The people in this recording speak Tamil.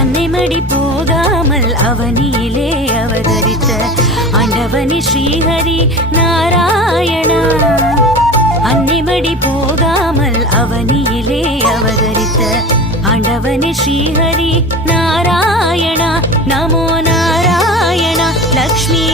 அன்னைமடி போகாமல் அவனியிலே அவதரித்த ஆண்டவனே ஸ்ரீஹரி நாராயணா. அன்னைமடி போகாமல் அவனியிலே அவதரித்த ஆண்டவனே ஸ்ரீஹரி நாராயணா. நமோ நாராயணா லக்ஷ்மி